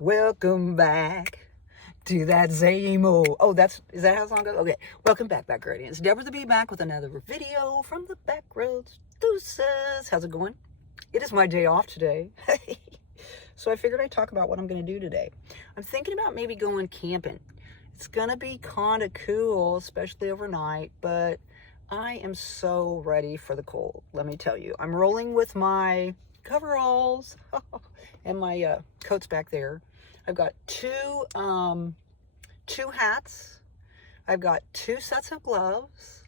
Welcome back to that same old. Oh, is that how the song goes? Okay. Welcome back, Backradians. Deborah the Bee back with another video from the back roads. Deuces. How's it going? It is my day off today. So I figured I'd talk about what I'm going to do today. I'm thinking about maybe going camping. It's going to be kind of cool, especially overnight, but I am so ready for the cold. Let me tell you, I'm rolling with my coveralls and my coats back there. I've got two hats. I've got 2 sets of gloves.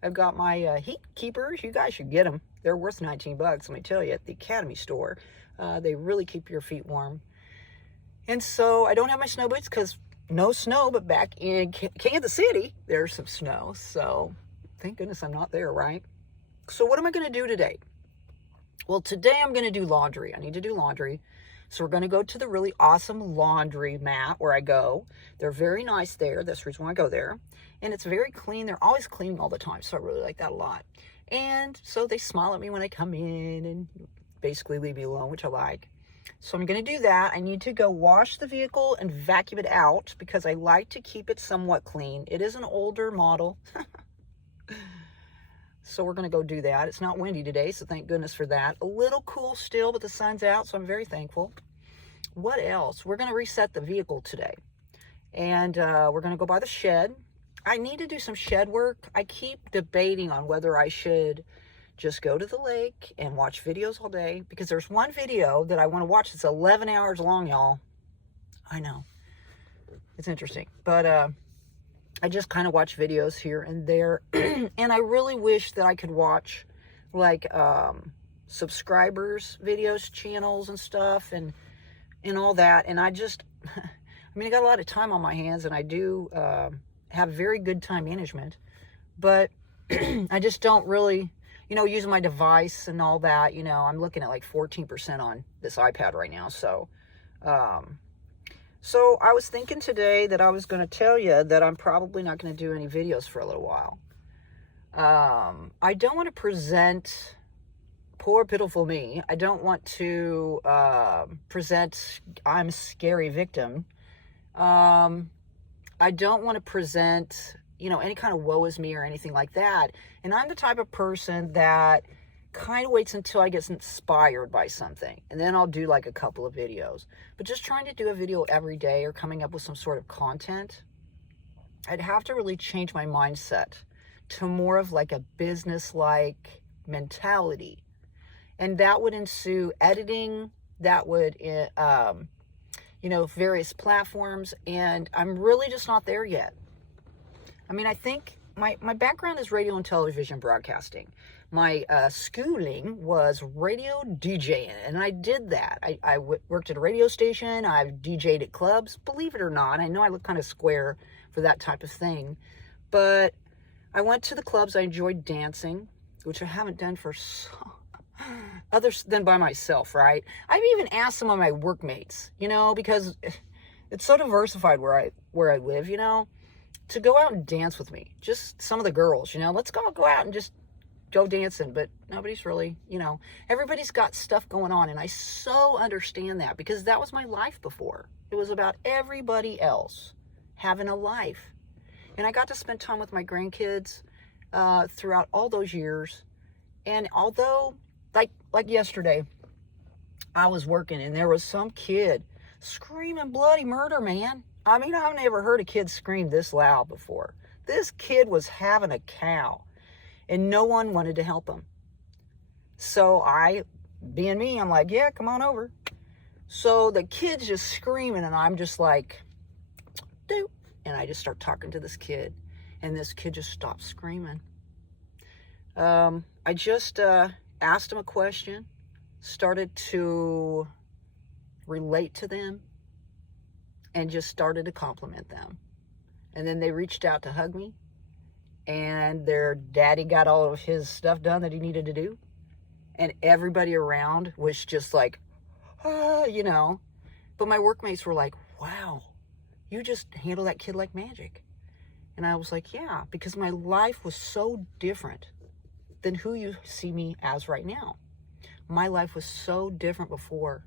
I've got my heat keepers. You guys should get them. They're worth 19 bucks, let me tell you, at the Academy store. They really keep your feet warm. And so I don't have my snow boots because no snow, but back in Kansas City, there's some snow. So thank goodness I'm not there, right? So what am I going to do today? Well, today I'm going to do laundry. I need to do laundry. So we're going to go to the really awesome laundry mat where I go. They're very nice there. That's the reason why I go there. And it's very clean. They're always cleaning all the time. So I really like that a lot. And so they smile at me when I come in and basically leave me alone, which I like. So I'm going to do that. I need to go wash the vehicle and vacuum it out because I like to keep it somewhat clean. It is an older model. So we're going to go do that. It's not windy today, so thank goodness for that. A little cool still, but the sun's out, so I'm very thankful. What else? We're going to reset the vehicle today. And we're going to go by the shed. I need to do some shed work. I keep debating on whether I should just go to the lake and watch videos all day. Because there's one video that I want to watch that's 11 hours long, y'all. I know. It's interesting. But I just kind of watch videos here and there. And I really wish that I could watch like subscribers videos, channels and stuff and all that. And I just, I mean, I got a lot of time on my hands and I do have very good time management, but I just don't really, using my device and all that, I'm looking at like 14% on this iPad right now. So I was thinking today that I was going to tell you that I'm probably not going to do any videos for a little while. I don't want to present poor, pitiful me. I don't want to present I'm a scary victim. I don't want to present, any kind of woe is me or anything like that. And I'm the type of person that kind of waits until I get inspired by something and then I'll do like a couple of videos. But just trying to do a video every day or coming up with some sort of content, I'd have to really change my mindset to more of like a business-like mentality. And that would ensue editing, that would various platforms, and I'm really just not there yet. I mean, I think my background is radio and television broadcasting. My schooling was radio DJing, and I did that. I worked at a radio station. I've DJ'd at clubs. Believe it or not, I know I look kind of square for that type of thing, but I went to the clubs. I enjoyed dancing, which I haven't done for other than by myself, right? I've even asked some of my workmates, because it's so diversified where I live, to go out and dance with me. Just some of the girls, let's go out and just go dancing, but nobody's really, everybody's got stuff going on, and I so understand that because that was my life before. It was about everybody else having a life, and I got to spend time with my grandkids throughout all those years. And although, like yesterday, I was working and there was some kid screaming bloody murder, man. I mean, I've never heard a kid scream this loud before. This kid was having a cow. And no one wanted to help him. So being me, I'm like, yeah, come on over. So the kid's just screaming, and I'm just like, doop. And I just start talking to this kid, and this kid just stops screaming. I just asked him a question, started to relate to them, and just started to compliment them. And then they reached out to hug me. And their daddy got all of his stuff done that he needed to do. And everybody around was just like, But my workmates were like, wow, you just handle that kid like magic. And I was like, yeah, because my life was so different than who you see me as right now. My life was so different before.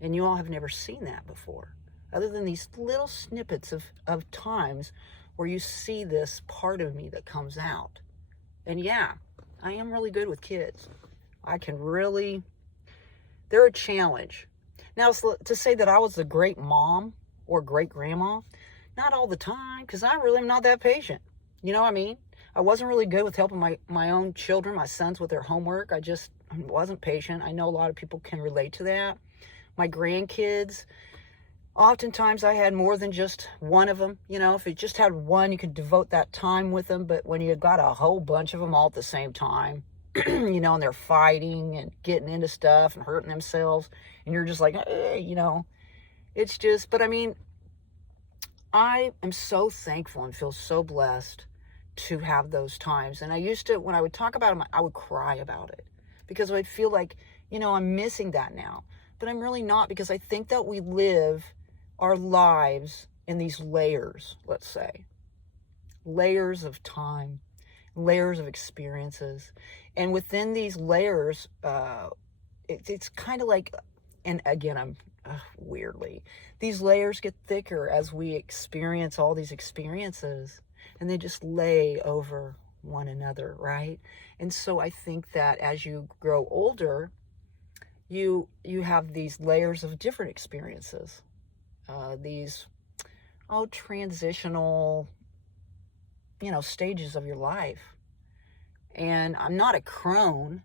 And you all have never seen that before. other than these little snippets of times where you see this part of me that comes out. And yeah, I am really good with kids. I can really, they're a challenge. Now, to say that I was a great mom or great grandma, not all the time, because I really am not that patient. You know what I mean? I wasn't really good with helping my own children, my sons, with their homework. I just wasn't patient. I know a lot of people can relate to that. My grandkids, oftentimes I had more than just one of them. You know, if you just had one, you could devote that time with them. But when you got a whole bunch of them all at the same time, you know, and they're fighting and getting into stuff and hurting themselves, and you're just like, hey, you know, it's just, but I mean, I am so thankful and feel so blessed to have those times. And I used to, when I would talk about them, I would cry about it because I'd feel like, you know, I'm missing that now. But I'm really not, because I think that we live our lives in these layers, let's say. Layers of time, layers of experiences. And within these layers, it's kind of like, and again, I'm weirdly, these layers get thicker as we experience all these experiences, and they just lay over one another, right? And so I think that as you grow older, you have these layers of different experiences, these transitional, you know, stages of your life. And I'm not a crone,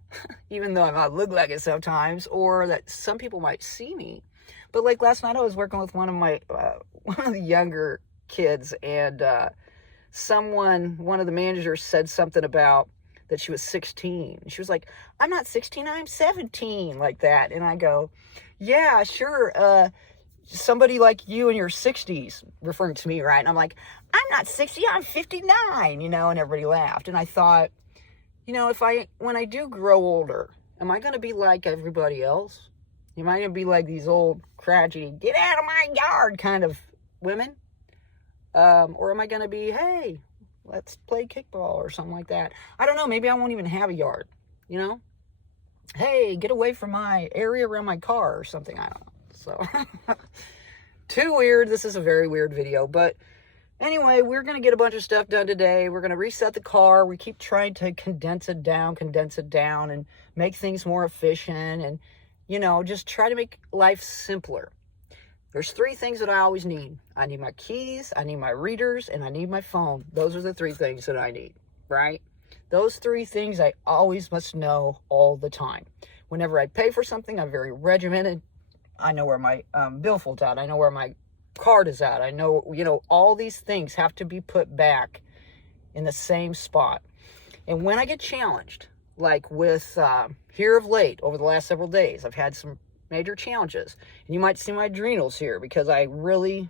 even though I might look like it sometimes, or that some people might see me. But like last night, I was working with one of the younger kids, and one of the managers said something about that she was 16. She was like, I'm not 16, I'm 17, like that. And I go, yeah, sure. Somebody like you in your 60s, referring to me, right? And I'm like, I'm not 60, I'm 59, you know, and everybody laughed. And I thought, you know, when I do grow older, am I going to be like everybody else? Am I going to be like these old, crotchety, get out of my yard kind of women? Or am I going to be, hey, let's play kickball or something like that? I don't know. Maybe I won't even have a yard, you know? Hey, get away from my area around my car or something. I don't know. So, too weird. This is a very weird video, but anyway, we're going to get a bunch of stuff done today. We're going to reset the car. We keep trying to condense it down, and make things more efficient, and, you know, just try to make life simpler. There's 3 things that I always need. I need my keys, I need my readers, and I need my phone. Those are the 3 things that I need, right? Those 3 things I always must know all the time. Whenever I pay for something, I'm very regimented. I know where my billfold's at. I know where my card is at. I know, you know, all these things have to be put back in the same spot. And when I get challenged, like with here of late, over the last several days, I've had some major challenges. And you might see my adrenals here, because I really,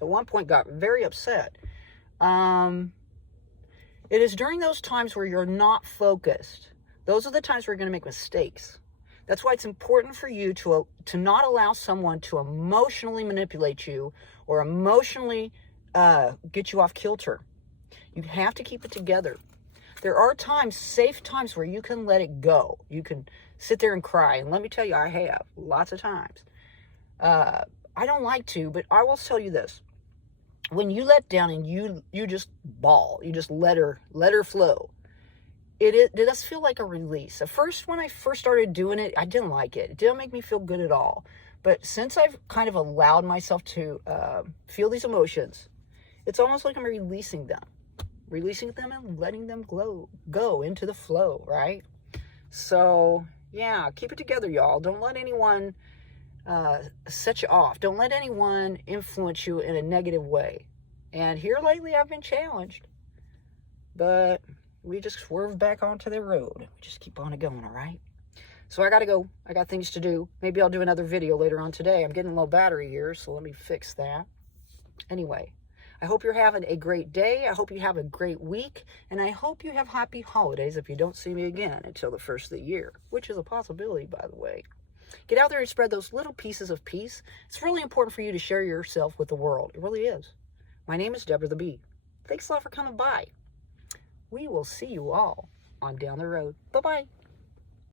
at one point, got very upset. It is during those times where you're not focused. Those are the times where you're going to make mistakes. That's why it's important for you to not allow someone to emotionally manipulate you or emotionally get you off kilter. You have to keep it together. There are times, safe times, where you can let it go. You can sit there and cry. And let me tell you, I have lots of times. I don't like to, but I will tell you this. When you let down and you just bawl, you just let her flow, it does feel like a release. At first, when I first started doing it, I didn't like it. It didn't make me feel good at all. But since I've kind of allowed myself to feel these emotions, it's almost like I'm releasing them and letting them go into the flow, right? So, yeah, keep it together, y'all. Don't let anyone set you off. Don't let anyone influence you in a negative way. And here lately, I've been challenged. But we just swerve back onto the road. We just keep on it going, all right? So I got to go. I got things to do. Maybe I'll do another video later on today. I'm getting low battery here, so let me fix that. Anyway, I hope you're having a great day. I hope you have a great week. And I hope you have happy holidays if you don't see me again until the first of the year, which is a possibility, by the way. Get out there and spread those little pieces of peace. It's really important for you to share yourself with the world. It really is. My name is Deborah the Bee. Thanks a lot for coming by. We will see you all on down the road. Bye-bye.